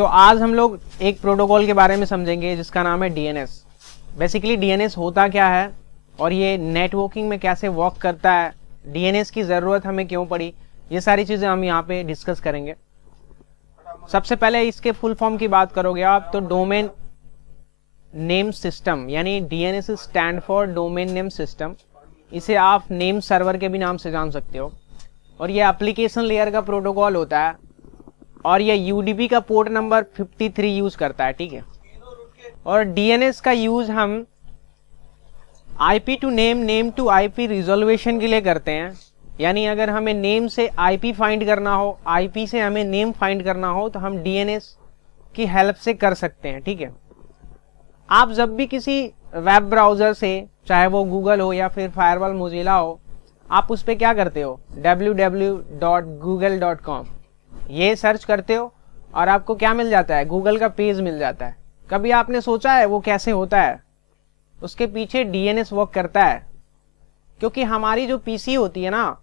तो आज हम लोग एक प्रोटोकॉल के बारे में समझेंगे जिसका नाम है डीएनएस। बेसिकली डीएनएस होता क्या है और ये नेटवर्किंग में कैसे वर्क करता है, डीएनएस की ज़रूरत हमें क्यों पड़ी, ये सारी चीज़ें हम यहाँ पे डिस्कस करेंगे। सबसे पहले इसके फुल फॉर्म की बात करोगे आप तो डोमेन नेम सिस्टम, यानी DNS stand for domain name system. इसे आप नेम सर्वर के भी नाम से जान सकते हो। और ये एप्लीकेशन लेयर का प्रोटोकॉल होता है और ये यूडीपी का पोर्ट नंबर 53 यूज करता है, ठीक है। और डीएनएस का यूज हम IP to name, name to IP resolution के लिए करते हैं। यानी अगर हमें नेम से आईपी फाइंड करना हो, आईपी से हमें नेम फाइंड करना हो, तो हम डीएनएस की हेल्प से कर सकते हैं, ठीक है। आप जब भी किसी वेब ब्राउजर से, चाहे वो गूगल हो या फिर फायरवॉल मोजिला हो, आप उस पर क्या करते हो, www.google.com ये सर्च करते हो और आपको क्या मिल जाता है, गूगल का पेज मिल जाता है। कभी आपने सोचा है वो कैसे होता है? उसके पीछे डीएनएस वर्क करता है, क्योंकि हमारी जो पीसी होती है ना,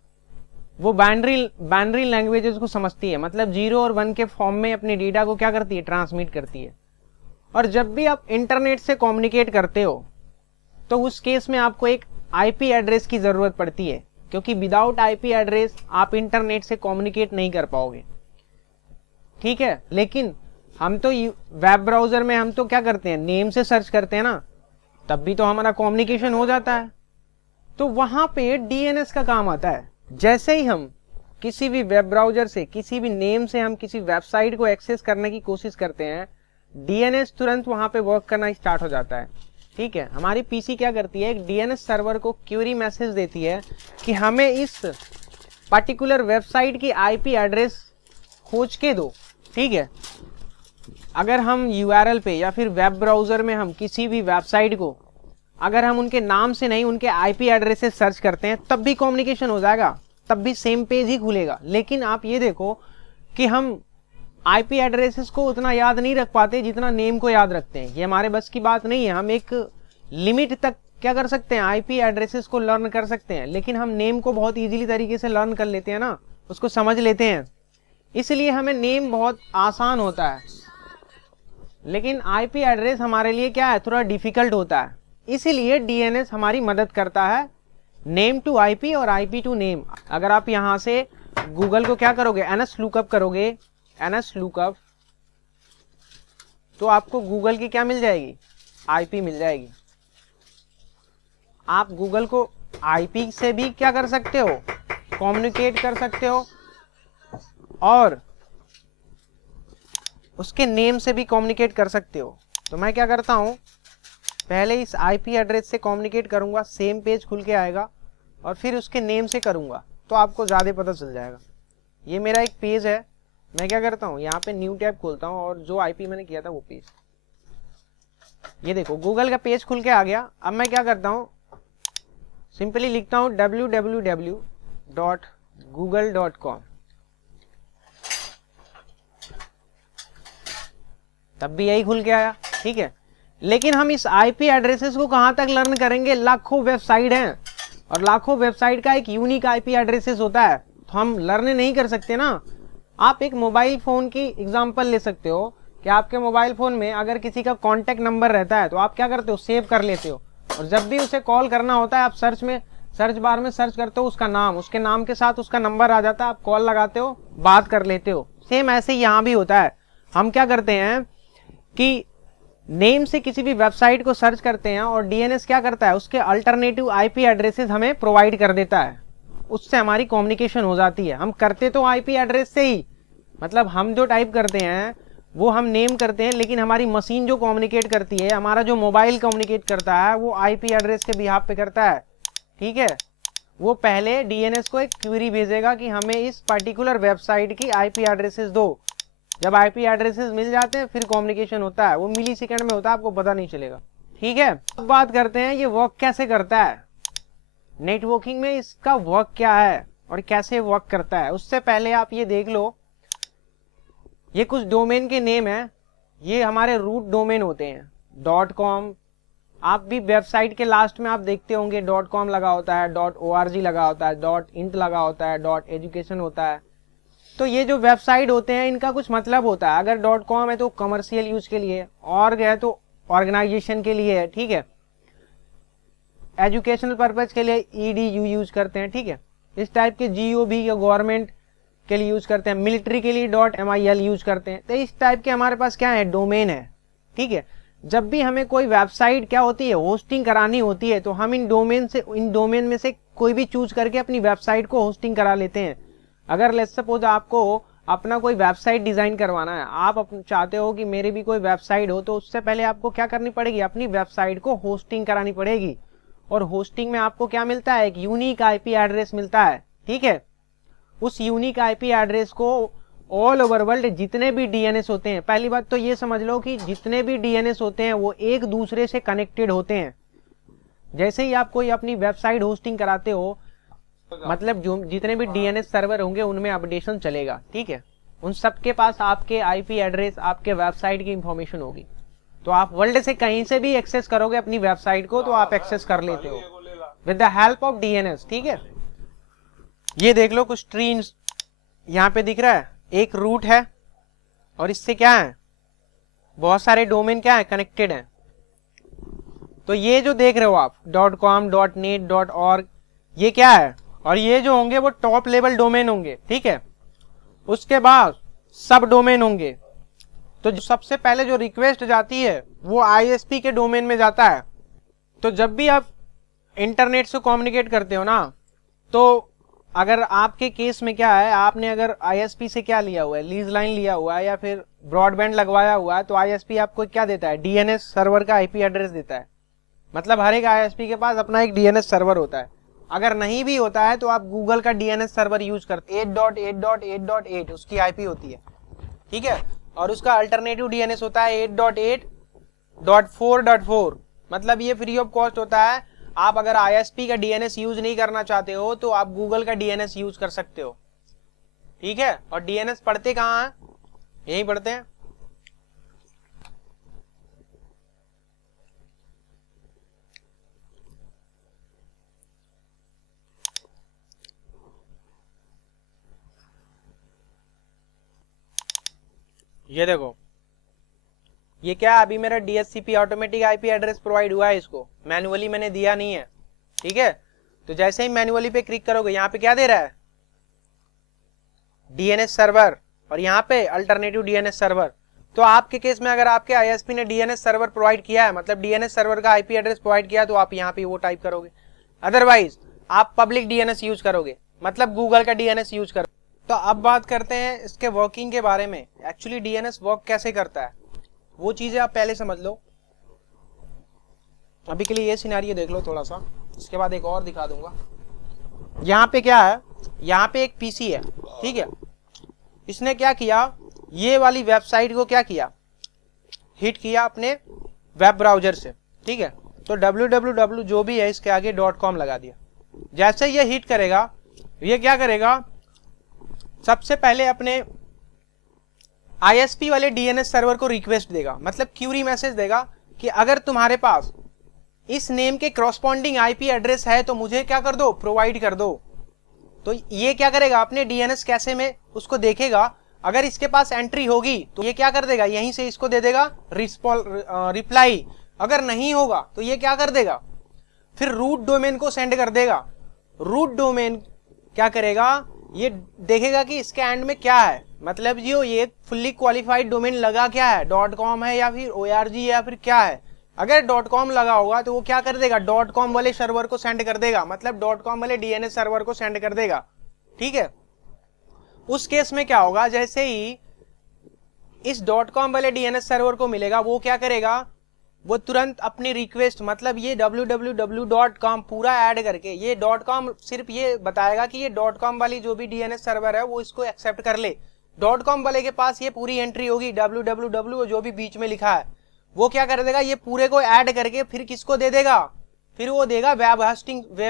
वो बाइनरी लैंग्वेजेस को समझती है। मतलब 0 और 1 के फॉर्म में अपने डेटा को क्या करती है, ट्रांसमिट करती है। और जब भी आप इंटरनेट से कम्युनिकेट करते हो तो उस केस में आपको एक आईपी एड्रेस की ज़रूरत पड़ती है, क्योंकि विदाउट आईपी एड्रेस आप इंटरनेट से कम्युनिकेट नहीं कर पाओगे, ठीक है। लेकिन हम तो वेब ब्राउजर में हम तो क्या करते हैं, नेम से सर्च करते हैं ना, तब भी तो हमारा कम्युनिकेशन हो जाता है। तो वहां पे डीएनएस का काम आता है। जैसे ही हम किसी भी वेब ब्राउजर से, किसी भी नेम से हम किसी वेबसाइट को एक्सेस करने की कोशिश करते हैं, डीएनएस तुरंत वहां पे वर्क करना स्टार्ट हो जाता है, ठीक है। हमारी पीसी क्या करती है, एक डीएनएस सर्वर को क्वेरी मैसेज देती है कि हमें इस पर्टिकुलर वेबसाइट की आईपी एड्रेस खोज के दो, ठीक है। अगर हम यूआरएल पे या फिर वेब ब्राउजर में हम किसी भी वेबसाइट को अगर हम उनके नाम से नहीं, उनके आईपी एड्रेस से सर्च करते हैं, तब भी कम्युनिकेशन हो जाएगा, तब भी सेम पेज ही खुलेगा। लेकिन आप ये देखो कि हम आईपी एड्रेसेस को उतना याद नहीं रख पाते जितना नेम को याद रखते हैं। ये हमारे बस की बात नहीं है। हम एक लिमिट तक क्या कर सकते हैं, आईपी एड्रेसेस को लर्न कर सकते हैं, लेकिन हम नेम को बहुत इजीली तरीके से लर्न कर लेते हैं ना, उसको समझ लेते हैं। इसलिए हमें नेम बहुत आसान होता है, लेकिन आईपी एड्रेस हमारे लिए क्या है, थोड़ा डिफिकल्ट होता है। इसीलिए डीएनएस हमारी मदद करता है नेम टू आईपी और आईपी टू नेम। अगर आप यहां से गूगल को क्या करोगे, एनएस लुकअप करोगे, एनएस लुकअप, तो आपको गूगल की क्या मिल जाएगी, आईपी मिल जाएगी। आप गूगल को आईपी से भी क्या कर सकते हो, कम्युनिकेट कर सकते हो, और उसके नेम से भी कम्युनिकेट कर सकते हो। तो मैं क्या करता हूं, पहले इस आईपी एड्रेस से कम्युनिकेट करूंगा, सेम पेज खुल के आएगा, और फिर उसके नेम से करूंगा, तो आपको ज़्यादा पता चल जाएगा। ये मेरा एक पेज है, मैं क्या करता हूँ, यहाँ पे न्यू टैब खोलता हूँ और जो आईपी मैंने किया था वो पेज, ये देखो गूगल का पेज खुल के आ गया। अब मैं क्या करता हूँ, सिंपली लिखता हूँ www.google.com, तब भी यही खुल के आया, ठीक है। लेकिन हम इस आईपी एड्रेसेस को कहाँ तक लर्न करेंगे, लाखों वेबसाइट हैं और लाखों वेबसाइट का एक यूनिक आईपी एड्रेसेस होता है, तो हम लर्न नहीं कर सकते ना। आप एक मोबाइल फ़ोन की एग्जांपल ले सकते हो कि आपके मोबाइल फ़ोन में अगर किसी का कॉन्टैक्ट नंबर रहता है तो आप क्या करते हो, सेव कर लेते हो, और जब भी उसे कॉल करना होता है आप सर्च बार में सर्च करते हो उसका नाम, उसके नाम के साथ उसका नंबर आ जाता है, आप कॉल लगाते हो, बात कर लेते हो। सेम ऐसे ही यहाँ भी होता है। हम क्या करते हैं कि नेम से किसी भी वेबसाइट को सर्च करते हैं और डीएनएस क्या करता है, उसके अल्टरनेटिव आईपी एड्रेसेस हमें प्रोवाइड कर देता है, उससे हमारी कम्युनिकेशन हो जाती है। हम करते तो आईपी एड्रेस से ही, मतलब हम जो टाइप करते हैं वो हम नेम करते हैं, लेकिन हमारी मशीन जो कम्युनिकेट करती है, हमारा जो मोबाइल कम्युनिकेट करता है, वो आईपी एड्रेस के बिहाफ पे करता है, ठीक है। वो पहले डीएनएस को एक क्वेरी भेजेगा कि हमें इस पर्टिकुलर वेबसाइट की आईपी एड्रेसेस दो। जब आईपी एड्रेसेस मिल जाते हैं फिर कम्युनिकेशन होता है, वो मिली सेकेंड में होता है, आपको पता नहीं चलेगा, ठीक है। अब बात करते हैं ये वर्क कैसे करता है, नेटवर्किंग में इसका वर्क क्या है और कैसे वर्क करता है। उससे पहले आप ये देख लो, ये कुछ डोमेन के नेम है, ये हमारे रूट डोमेन होते हैं। .com, आप भी वेबसाइट के लास्ट में आप देखते होंगे .com लगा होता है, .org लगा होता है, .int लगा होता है, .education होता है। तो ये जो वेबसाइट होते हैं इनका कुछ मतलब होता है। अगर .com है तो कमर्शियल यूज के लिए, org है तो ऑर्गेनाइजेशन के लिए है, ठीक है। एजुकेशनल पर्पज के लिए edu यूज करते हैं, ठीक है। इस टाइप के GOV या गवर्नमेंट के लिए यूज करते हैं। मिलिट्री के लिए .mil यूज करते हैं। तो इस टाइप के हमारे पास क्या है, डोमेन है, ठीक है। जब भी हमें कोई वेबसाइट क्या होती है, होस्टिंग करानी होती है, तो हम इन डोमेन में से कोई भी चूज करके अपनी वेबसाइट को होस्टिंग करा लेते हैं। अगर लेट्स सपोज आपको अपना कोई वेबसाइट डिजाइन करवाना है, आप चाहते हो कि मेरी भी कोई वेबसाइट हो, तो उससे पहले आपको क्या करनी पड़ेगी, अपनी वेबसाइट को होस्टिंग करानी पड़ेगी। और होस्टिंग में आपको क्या मिलता है, एक यूनिक IP एड्रेस मिलता है, ठीक है। उस यूनिक IP एड्रेस को ऑल ओवर वर्ल्ड जितने भी DNS होते हैं, पहली बात तो ये समझ लो कि जितने भी DNS होते हैं वो एक दूसरे से कनेक्टेड होते हैं। जैसे ही आप कोई अपनी वेबसाइट होस्टिंग कराते हो, मतलब जो जितने भी DNS सर्वर होंगे उनमें अपडेशन चलेगा, ठीक है। उन सबके पास आपके IP एड्रेस, आपके वेबसाइट की इंफॉर्मेशन होगी। तो आप वर्ल्ड से कहीं से भी एक्सेस करोगे अपनी वेबसाइट को, तो आप एक्सेस कर लेते हो with the help of DNS, ठीक है। ये देख लो कुछ ट्रीज यहाँ पे दिख रहा है, एक रूट है और इससे क्या है, बहुत सारे डोमेन क्या है, कनेक्टेड है। तो ये जो देख रहे हो आप .com, .net, .org, ये क्या है, और ये जो होंगे वो टॉप लेवल डोमेन होंगे, ठीक है। उसके बाद सब डोमेन होंगे। तो सबसे पहले जो रिक्वेस्ट जाती है वो ISP के डोमेन में जाता है। तो जब भी आप इंटरनेट से कम्युनिकेट करते हो ना, तो अगर आपके केस में क्या है, आपने अगर ISP से क्या लिया हुआ है, लीज लाइन लिया हुआ है या फिर ब्रॉडबैंड लगवाया हुआ है, तो ISP आपको क्या देता है, DNS सर्वर का IP एड्रेस देता है। मतलब हर एक ISP के पास अपना एक DNS सर्वर होता है। अगर नहीं भी होता है तो आप गूगल का DNS सर्वर यूज करते, 8.8.8.8 उसकी IP होती है, ठीक है। और उसका अल्टरनेटिव DNS होता है 8.8.4.4, मतलब ये फ्री ऑफ कॉस्ट होता है। आप अगर ISP का DNS यूज नहीं करना चाहते हो तो आप गूगल का DNS यूज कर सकते हो, ठीक है। और DNS पढ़ते कहाँ हैं, यही पढ़ते हैं। ये देखो, ये क्या, अभी मेरा DHCP automatic IP address provide हुआ है, इसको मैन्युअली मैंने दिया नहीं है, ठीक है। तो जैसे ही मैन्युअली पे क्लिक करोगे, यहाँ पे क्या दे रहा है, DNS सर्वर, और यहाँ पे अल्टरनेटिव DNS सर्वर। तो आपके केस में अगर आपके ISP ने DNS सर्वर प्रोवाइड किया है, मतलब DNS सर्वर का IP एड्रेस प्रोवाइड किया, तो आप यहाँ पे वो टाइप करोगे। अदरवाइज आप पब्लिक DNS यूज करोगे, मतलब गूगल का DNS यूज करोगे। तो अब बात करते हैं इसके वर्किंग के बारे में। एक्चुअली DNS वर्क कैसे करता है, वो चीजें आप पहले समझ लो। अभी के लिए ये सिनेरियो देख लो थोड़ा सा, इसके बाद एक और दिखा दूंगा। यहाँ पे क्या है, यहाँ पे एक PC है, ठीक है। इसने क्या किया, ये वाली वेबसाइट को क्या किया, हिट किया अपने वेब ब्राउजर से, ठीक है। तो www जो भी है इसके आगे .com लगा दिया। जैसे ये हिट करेगा, ये क्या करेगा, सबसे पहले अपने ISP वाले DNS सर्वर को रिक्वेस्ट देगा, मतलब क्यूरी मैसेज देगा कि अगर तुम्हारे पास इस नेम के क्रॉसपॉन्डिंग IP एड्रेस है तो मुझे क्या कर दो, प्रोवाइड कर दो। तो ये क्या करेगा, अपने DNS कैशे में उसको देखेगा, अगर इसके पास एंट्री होगी तो ये क्या कर देगा, यहीं से इसको दे देगा रिप्लाई। अगर नहीं होगा तो ये क्या कर देगा, फिर रूट डोमेन को सेंड कर देगा। रूट डोमेन क्या करेगा, ये देखेगा कि इसके एंड में क्या है, मतलब जो ये फुल्ली क्वालिफाइड डोमेन लगा क्या है, .com है या फिर org है या फिर क्या है। अगर .com लगा होगा तो वो क्या कर देगा, .com वाले सर्वर को सेंड कर देगा, मतलब .com वाले DNS सर्वर को सेंड कर देगा, ठीक है। उस केस में क्या होगा, जैसे ही इस .com वाले DNS सर्वर को मिलेगा, वो क्या करेगा, वो तुरंत अपनी रिक्वेस्ट, मतलब ये www.com पूरा ऐड करके, ये .com सिर्फ ये बताएगा कि ये .com वाली जो भी DNS सर्वर है वो इसको एक्सेप्ट कर ले। .com वाले के पास ये पूरी एंट्री होगी, www जो भी बीच में लिखा है वो क्या कर देगा, ये पूरे को ऐड करके फिर किसको दे देगा, फिर वो देगा वेब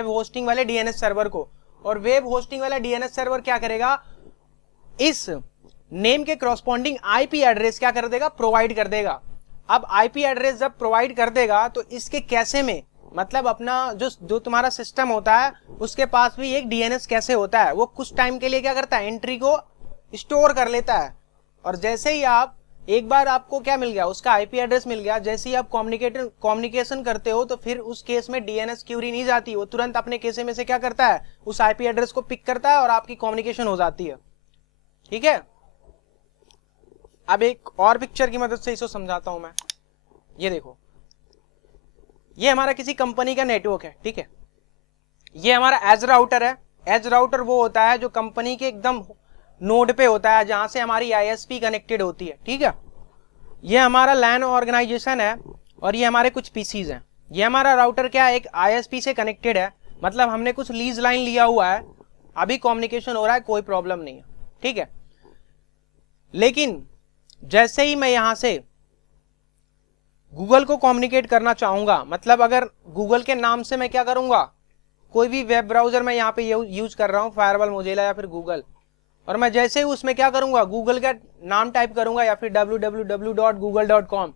होस्टिंग वाले DNS सर्वर को। और वेब होस्टिंग वाला DNS सर्वर क्या करेगा, इस नेम के क्रॉसपॉन्डिंग IP एड्रेस क्या कर देगा, प्रोवाइड कर देगा। अब IP एड्रेस जब प्रोवाइड कर देगा तो इसके कैशे में, मतलब अपना जो तुम्हारा सिस्टम होता है उसके पास भी एक DNS कैशे होता है, वो कुछ टाइम के लिए क्या करता है, एंट्री को स्टोर कर लेता है। और जैसे ही आप एक बार आपको क्या मिल गया, उसका आईपी एड्रेस मिल गया, जैसे ही आप कम्युनिकेशन करते हो तो फिर उस केस में डीएनएस क्यूरी नहीं जाती, वो तुरंत अपने केस में से क्या करता है, उस आईपी एड्रेस को पिक करता है और आपकी कम्युनिकेशन हो जाती है। ठीक है, अब एक और पिक्चर की मदद से इसको समझाता हूं मैं। ये देखो, ये हमारा किसी कंपनी का नेटवर्क है। ठीक है, ये हमारा एज राउटर है। एज राउटर वो होता है जो कंपनी के एकदम नोड पे होता है, जहां से हमारी आईएसपी कनेक्टेड होती है। ठीक है, ये हमारा लैन ऑर्गेनाइजेशन है और ये हमारे कुछ पीसीज हैं। ये हमारा राउटर क्या है, एक आईएसपी से कनेक्टेड है, मतलब हमने कुछ लीज लाइन लिया हुआ है, अभी कम्युनिकेशन हो रहा है, कोई प्रॉब्लम नहीं है। ठीक है, लेकिन जैसे ही मैं यहां से गूगल को कम्युनिकेट करना चाहूंगा, मतलब अगर गूगल के नाम से मैं क्या करूंगा, कोई भी वेब ब्राउजर मैं यहाँ पे यूज कर रहा हूँ, फायरवॉल, मोजिला या फिर गूगल, और मैं जैसे ही उसमें क्या करूंगा, गूगल का नाम टाइप करूंगा या फिर www.google.com,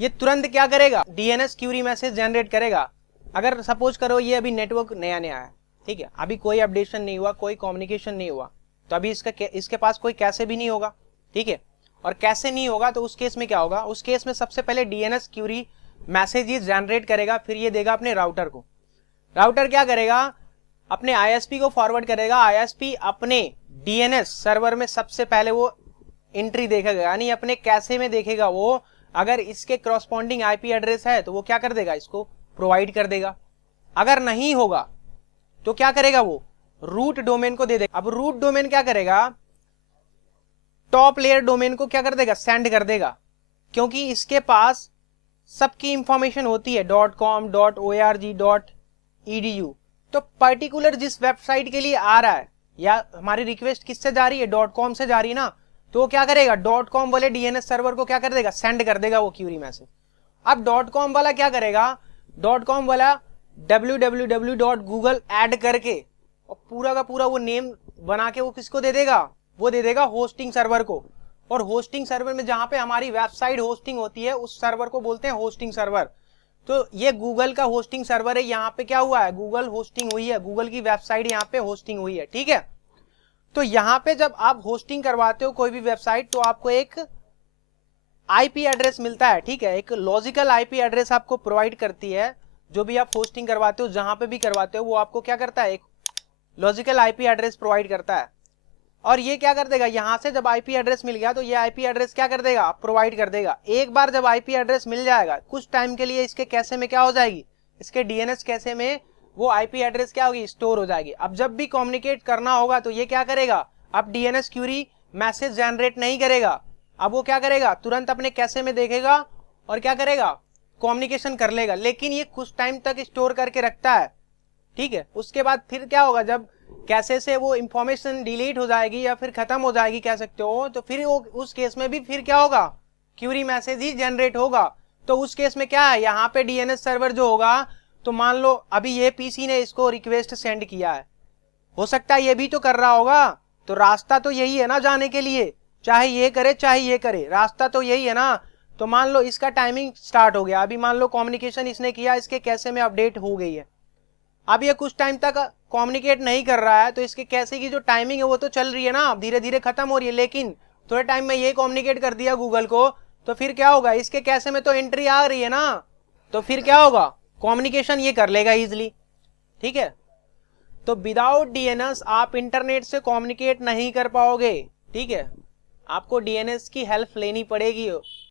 ये तुरंत क्या करेगा, डीएनएस क्यूरी मैसेज जनरेट करेगा। अगर सपोज करो ये अभी नेटवर्क नया नया है, ठीक है, अभी कोई अपडेशन नहीं हुआ, कोई कम्युनिकेशन नहीं हुआ, तो अभी इसके पास कोई कैसे भी नहीं होगा। ठीक है, और कैसे नहीं होगा तो उस केस में क्या होगा, उस केस में सबसे पहले डीएनएस क्यूरी मैसेज जनरेट करेगा, फिर ये देगा अपने राउटर को। राउटर क्या करेगा, अपने आईएसपी को फॉरवर्ड करेगा, आईएसपी अपने डीएनएस सर्वर में सबसे पहले वो एंट्री देखेगा, यानी अपने कैसे में देखेगा वो, अगर इसके करस्पॉन्डिंग आईपी एड्रेस है तो वो क्या कर देगा, इसको प्रोवाइड कर देगा। अगर नहीं होगा तो क्या करेगा, वो रूट डोमेन को दे देगा। अब रूट डोमेन क्या करेगा, टॉप लेयर डोमेन को क्या कर देगा, सेंड कर देगा, क्योंकि इसके पास सबकी इंफॉर्मेशन होती है .com, .org, .edu। तो पर्टिकुलर जिस वेबसाइट के लिए आ रहा है, या हमारी रिक्वेस्ट किससे जा रही है, .com से जा रही है ना, तो वो क्या करेगा, .com वाले डीएनएस सर्वर को क्या कर देगा, सेंड कर देगा वो क्यूरी मैसेज। अब .com वाला क्या करेगा, .com वाला www.google ऐड करके और पूरा का पूरा वो नेम बना के वो किसको दे देगा, वो दे देगा होस्टिंग सर्वर को। और होस्टिंग सर्वर में जहां पे हमारी वेबसाइट होस्टिंग होती है, उस सर्वर को बोलते हैं होस्टिंग सर्वर। तो ये गूगल का होस्टिंग सर्वर है, यहाँ पे क्या हुआ है, गूगल होस्टिंग हुई है, गूगल की वेबसाइट यहाँ पे होस्टिंग हुई है। ठीक है, तो यहाँ पे जब आप होस्टिंग करवाते हो कोई भी वेबसाइट, तो आपको एक आईपी एड्रेस मिलता है। ठीक है, एक लॉजिकल आईपी एड्रेस आपको प्रोवाइड करती है, जो भी आप होस्टिंग करवाते हो, जहां पे भी करवाते हो, वो आपको क्या करता है, एक लॉजिकल आईपी एड्रेस प्रोवाइड करता है। और ये क्या कर देगा, यहां से जब आईपी एड्रेस मिल गया तो ये आईपी एड्रेस क्या कर देगा, प्रोवाइड कर देगा। एक बार जब आईपी एड्रेस मिल जाएगा, कुछ टाइम के लिए इसके कैशे में क्या हो जाएगी, इसके डीएनएस कैशे में वो आईपी एड्रेस क्या होगी, स्टोर हो जाएगी। अब जब भी कम्युनिकेट करना होगा तो ये क्या करेगा, अब डीएनएस क्यूरी मैसेज जनरेट नहीं करेगा, अब वो क्या करेगा, तुरंत अपने कैशे में देखेगा और क्या करेगा, कम्युनिकेशन कर लेगा। लेकिन ये कुछ टाइम तक स्टोर करके रखता है। ठीक है, उसके बाद फिर क्या होगा, जब कैसे से वो इंफॉर्मेशन डिलीट हो जाएगी या फिर खत्म हो जाएगी कह सकते हो, तो फिर वो उस केस में भी फिर क्या होगा, क्यूरी मैसेज ही जनरेट होगा। तो उस केस में क्या है, यहाँ पे डीएनएस सर्वर जो होगा, तो मान लो अभी ये पीसी ने इसको रिक्वेस्ट सेंड किया है, हो सकता है ये भी तो कर रहा होगा, तो रास्ता तो यही है ना जाने के लिए, चाहे ये करे चाहे ये करे, रास्ता तो यही है ना। तो मान लो इसका टाइमिंग स्टार्ट हो गया, अभी मान लो कम्युनिकेशन इसने किया, इसके कैशे में अपडेट हो गई है, अब ये कुछ टाइम तक कम्युनिकेट नहीं कर रहा है, तो इसके कैशे की जो टाइमिंग है वो तो चल रही है ना, धीरे धीरे खत्म हो रही है। लेकिन थोड़े टाइम में ये कम्युनिकेट कर दिया गूगल को, तो फिर क्या होगा, इसके कैशे में तो एंट्री आ रही है ना, तो फिर क्या होगा, कम्युनिकेशन ये कर लेगा इजिली। ठीक है, तो विदाउट डीएनएस आप इंटरनेट से कम्युनिकेट नहीं कर पाओगे। ठीक है, आपको डीएनएस की हेल्प लेनी पड़ेगी।